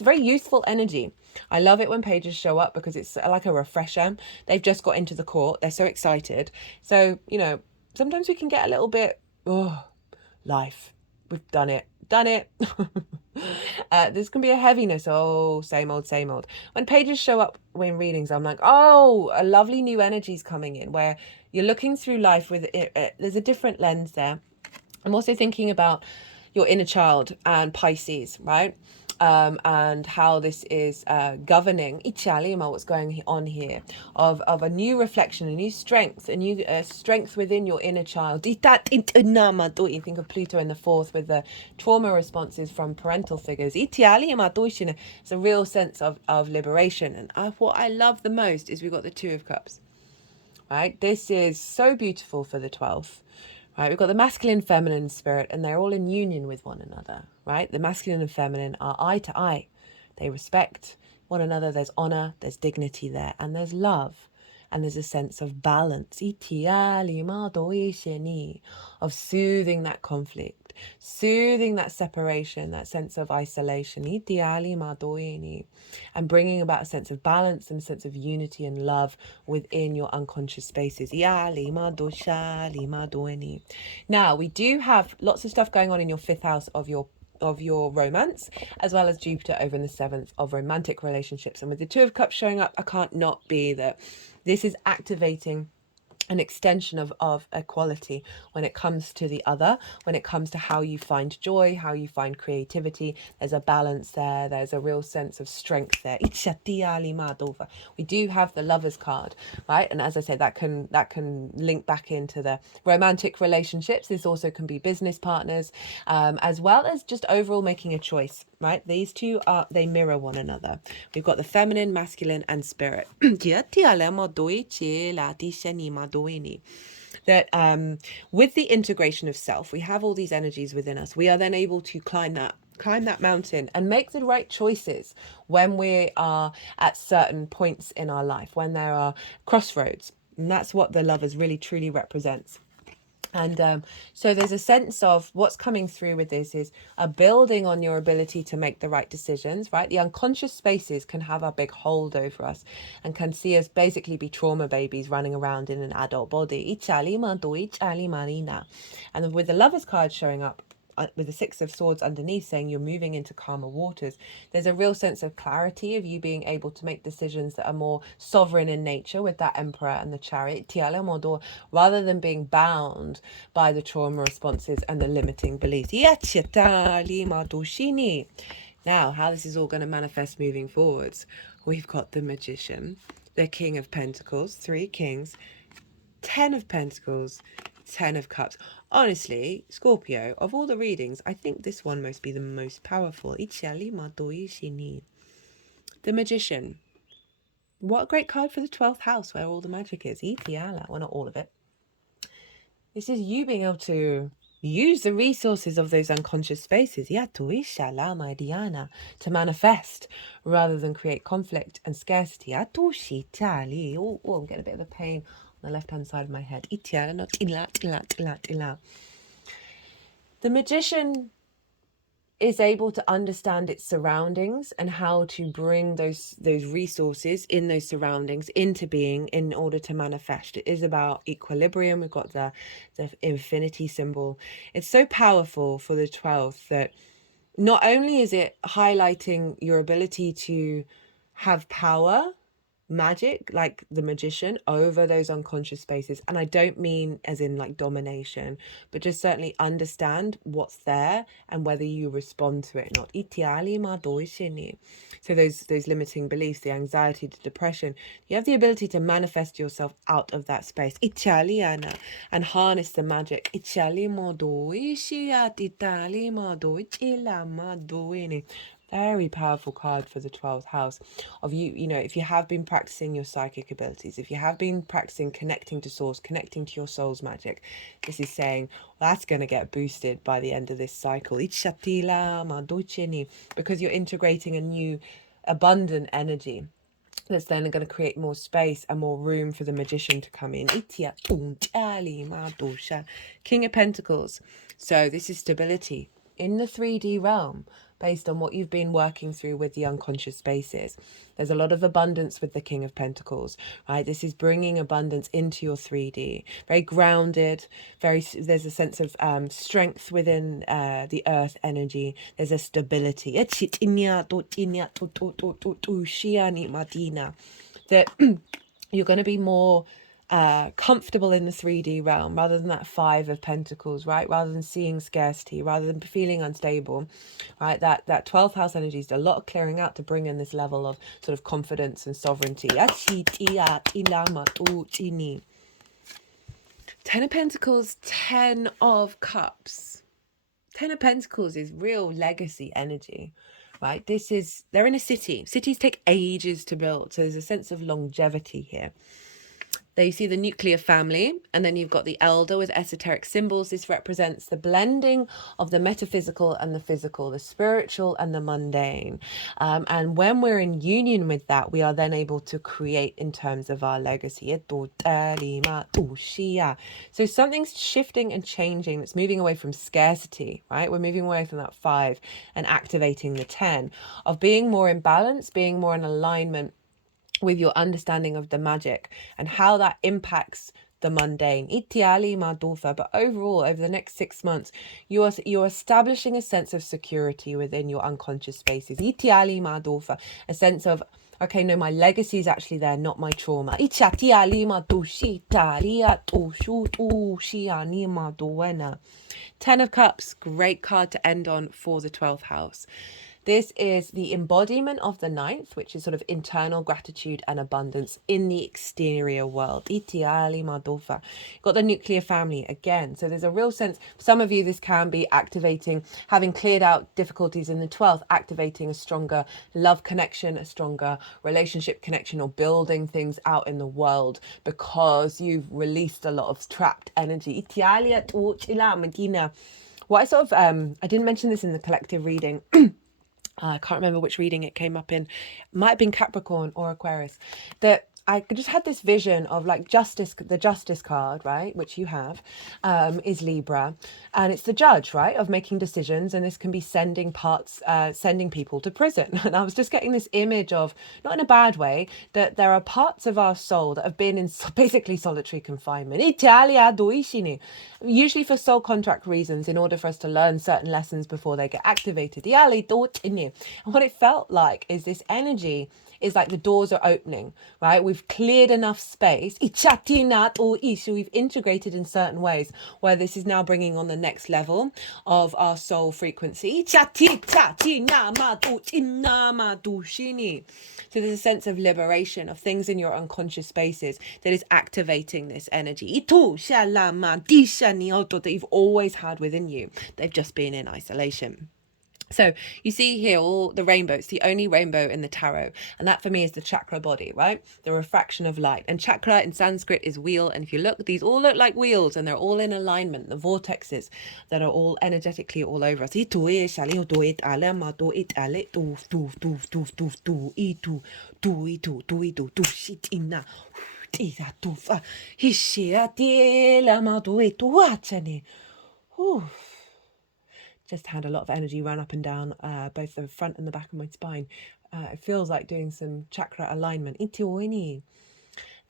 a very useful energy. I love it when pages show up because it's like a refresher. They've just got into the court. They're so excited. So, sometimes we can get a little bit, life. We've done it. There's can be a heaviness. Same old. When pages show up when readings, I'm like, a lovely new energy's coming in where you're looking through life with there's a different lens there. I'm also thinking about your inner child and Pisces, right? And how this is governing what's going on here of a new reflection, a new strength, a new strength within your inner child. You think of Pluto in the 4th with the trauma responses from parental figures. It's a real sense of liberation. And what I love the most is we've got the Two of Cups, right? This is so beautiful for the 12th. Right, we've got the masculine, feminine spirit, and they're all in union with one another, right? The masculine and feminine are eye to eye. They respect one another. There's honor, there's dignity there, and there's love. And there's a sense of balance, of soothing that conflict, soothing that separation, that sense of isolation, and bringing about a sense of balance and a sense of unity and love within your unconscious spaces. Now, we do have lots of stuff going on in your 5th house of your romance, as well as Jupiter over in the 7th of romantic relationships. And with the Two of Cups showing up, I can't not be that this is activating an extension of equality when it comes to the other, when it comes to how you find joy, how you find creativity. There's a balance there. There's a real sense of strength there. We do have the Lovers card, right? And as I said, that can link back into the romantic relationships. This also can be business partners, as well as just overall making a choice, right? These two they mirror one another. We've got the feminine, masculine, and spirit. That with the integration of self, we have all these energies within us. We are then able to climb that Climb that mountain and make the right choices when we are at certain points in our life, when there are crossroads. And that's what the Lovers really truly represents. And so there's a sense of what's coming through with this is a building on your ability to make the right decisions, right? The unconscious spaces can have a big hold over us and can see us basically be trauma babies running around in an adult body. And with the Lovers card showing up, with the Six of Swords underneath saying you're moving into calmer waters, there's a real sense of clarity of you being able to make decisions that are more sovereign in nature with that Emperor and the Chariot, rather than being bound by the trauma responses and the limiting beliefs. Now, how this is all going to manifest moving forwards, we've got the Magician, the King of Pentacles, 3 Kings, 10 of Pentacles, 10 of Cups. Honestly, Scorpio, of all the readings, I think this one must be the most powerful. The Magician. What a great card for the 12th house where all the magic is. Well, not all of it. This is you being able to use the resources of those unconscious spaces to manifest rather than create conflict and scarcity. Oh, I'm getting a bit of a pain on the left-hand side of my head. The Magician is able to understand its surroundings and how to bring those resources in those surroundings into being in order to manifest. It is about equilibrium. We've got the infinity symbol. It's so powerful for the 12th that not only is it highlighting your ability to have power, magic, like the Magician, over those unconscious spaces, and I don't mean as in like domination, but just certainly understand what's there and whether you respond to it or not. So those limiting beliefs, the anxiety, the depression, you have the ability to manifest yourself out of that space and harness the magic. Very powerful card for the 12th house of you know, if you have been practicing your psychic abilities, if you have been practicing connecting to source, connecting to your soul's magic, this is saying, well, that's going to get boosted by the end of this cycle. Because you're integrating a new abundant energy that's then going to create more space and more room for the Magician to come in. King of Pentacles. So this is stability in the 3D realm based on what you've been working through with the unconscious spaces. There's a lot of abundance with the King of Pentacles, right? This is bringing abundance into your 3D. Very grounded, there's a sense of strength within the earth energy. There's a stability. That you're going to be more comfortable in the 3D realm rather than that 5 of Pentacles, right? Rather than seeing scarcity, rather than feeling unstable, right? That 12th house energy is a lot of clearing out to bring in this level of sort of confidence and sovereignty. 10 of Pentacles, 10 of Cups. 10 of Pentacles is real legacy energy, right? They're in a city. Cities take ages to build, so there's a sense of longevity here. There you see the nuclear family, and then you've got the elder with esoteric symbols. This represents the blending of the metaphysical and the physical, the spiritual and the mundane. And when we're in union with that, we are then able to create in terms of our legacy. So something's shifting and changing that's moving away from scarcity, right? We're moving away from that 5 and activating the 10 of being more in balance, being more in alignment with your understanding of the magic and how that impacts the mundane. But overall, over the next 6 months, you're establishing a sense of security within your unconscious spaces. A sense of, okay, no, my legacy is actually there, not my trauma. 10 of Cups, great card to end on for the 12th house. This is the embodiment of the 9th, which is sort of internal gratitude and abundance in the exterior world. Got the nuclear family again. So there's a real sense, for some of you, this can be activating, having cleared out difficulties in the 12th, activating a stronger love connection, a stronger relationship connection, or building things out in the world because you've released a lot of trapped energy. what I sort of, I didn't mention this in the collective reading. I can't remember which reading it came up in. Might have been Capricorn or Aquarius. That I just had this vision of like justice, the justice card, right, which you have, is Libra, and it's the judge, right, of making decisions, and this can be sending people to prison. And I was just getting this image of, not in a bad way, that there are parts of our soul that have been in basically solitary confinement. Usually for soul contract reasons, in order for us to learn certain lessons before they get activated. And what it felt like is this energy is like the doors are opening, right? We've cleared enough space. We've integrated in certain ways where this is now bringing on the next level of our soul frequency. So there's a sense of liberation of things in your unconscious spaces that is activating this energy that you've always had within you. They've just been in isolation. So you see here all the rainbow. It's the only rainbow in the tarot. And that for me is the chakra body, right? The refraction of light. And chakra in Sanskrit is wheel. And if you look, these all look like wheels and they're all in alignment. The vortexes that are all energetically all over us. Just had a lot of energy run up and down both the front and the back of my spine. It feels like doing some chakra alignment.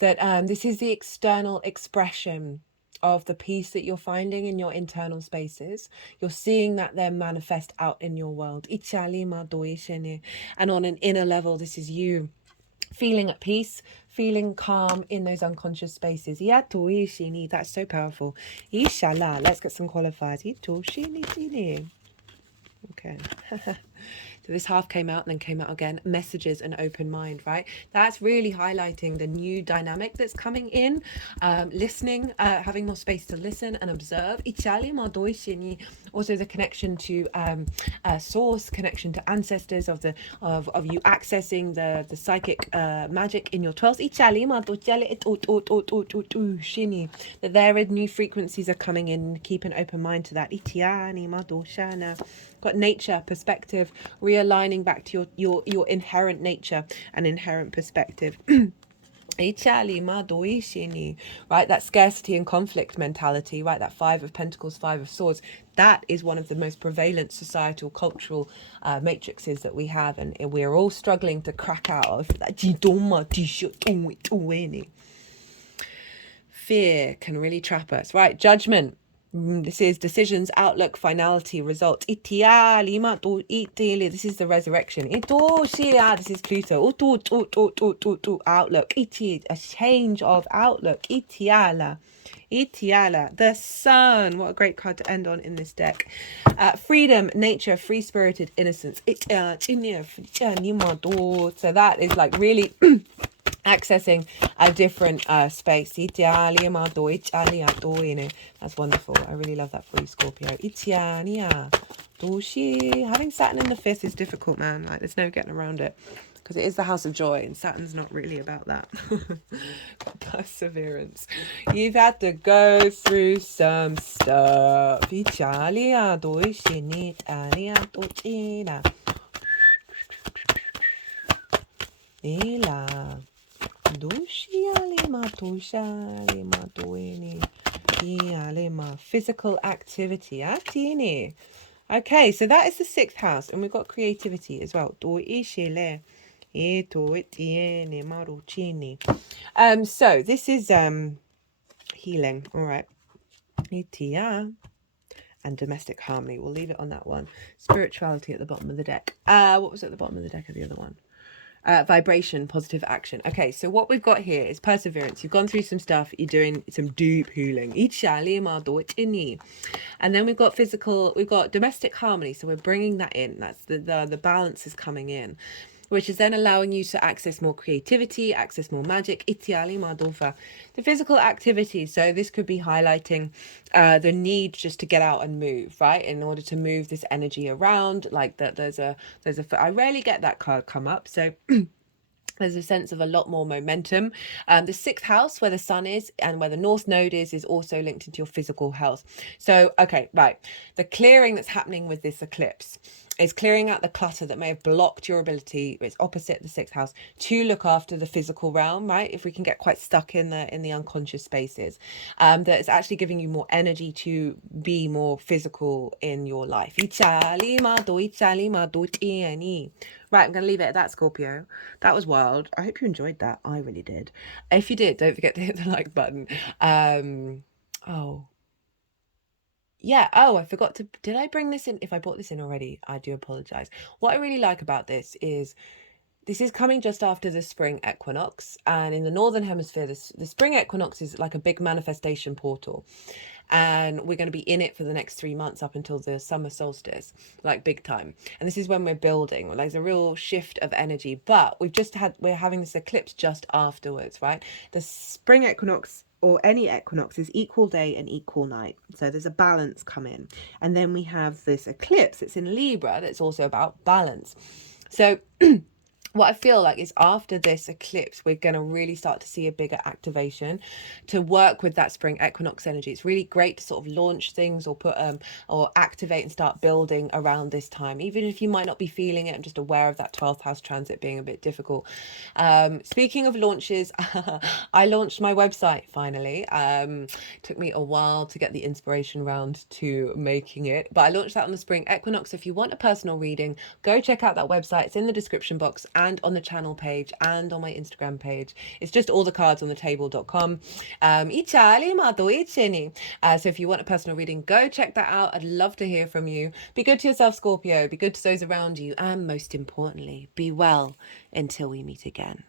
That this is the external expression of the peace that you're finding in your internal spaces. You're seeing that then manifest out in your world. And on an inner level, this is you feeling at peace, feeling calm in those unconscious spaces. That's so powerful. Let's get some qualifiers. Okay. So this half came out and then came out again. Messages and open mind, right? That's really highlighting the new dynamic that's coming in. Listening, having more space to listen and observe. Also the connection to source, connection to ancestors, of you accessing the psychic magic in your 12th. That there are new frequencies are coming in. Keep an open mind to that. Got nature, perspective, realigning back to your inherent nature and inherent perspective. Right, that scarcity and conflict mentality, right, that 5 of Pentacles, 5 of Swords, that is one of the most prevalent societal, cultural matrices that we have, and we're all struggling to crack out of that. Fear can really trap us, right? Judgment. This is decisions, outlook, finality, result. This is the resurrection. This is Pluto. Outlook. A change of outlook. The Sun. What a great card to end on in this deck. Freedom, nature, free-spirited innocence. So that is like really accessing a different space. That's wonderful. I really love that for you, Scorpio. Having Saturn in the 5th is difficult, man. Like, there's no getting around it, because it is the house of joy, and Saturn's not really about that. Perseverance. You've had to go through some stuff. Physical activity. Okay, so that is the 6th house, and we've got creativity as well. So this is healing. All right. And domestic harmony. We'll leave it on that one. Spirituality at the bottom of the deck. What was at the bottom of the deck of the other one? Vibration, positive action. Okay, so what we've got here is perseverance. You've gone through some stuff. You're doing some deep healing. And then we've got physical. We've got domestic harmony. So we're bringing that in. That's the balance is coming in, which is then allowing you to access more creativity, access more magic. The physical activity. So this could be highlighting the need just to get out and move, right? In order to move this energy around, like that. I rarely get that card come up. So There's a sense of a lot more momentum. The sixth house, where the sun is and where the north node is also linked into your physical health. So, okay, right. The clearing that's happening with this eclipse is clearing out the clutter that may have blocked your ability. It's opposite the sixth house to look after the physical realm, right? If we can get quite stuck in the unconscious spaces, that it's actually giving you more energy to be more physical in your life. Right, I'm going to leave it at that, Scorpio. That was wild. I hope you enjoyed that. I really did. If you did, don't forget to hit the like button. Oh, yeah. Oh, I forgot to. Did I bring this in? If I brought this in already, I do apologize. What I really like about this is coming just after the spring equinox, and in the northern hemisphere, the spring equinox is like a big manifestation portal, and we're going to be in it for the next 3 months up until the summer solstice, like big time. And this is when we're building. Well, there's a real shift of energy, but we're having this eclipse just afterwards, right? The spring equinox, or any equinox, is equal day and equal night, so there's a balance come in. And then we have this eclipse, it's in Libra, that's also about balance. So what I feel like is after this eclipse, we're going to really start to see a bigger activation to work with that spring equinox energy. It's really great to sort of launch things or put or activate and start building around this time, even if you might not be feeling it. I'm just aware of that 12th house transit being a bit difficult. Speaking of launches, I launched my website finally. Took me a while to get the inspiration round to making it, but I launched that on the spring equinox. If you want a personal reading, go check out that website. It's in the description box and on the channel page and on my Instagram page. It's just allthecardsonetable.com. So if you want a personal reading, go check that out. I'd love to hear from you. Be good to yourself, Scorpio. Be good to those around you. And most importantly, be well until we meet again.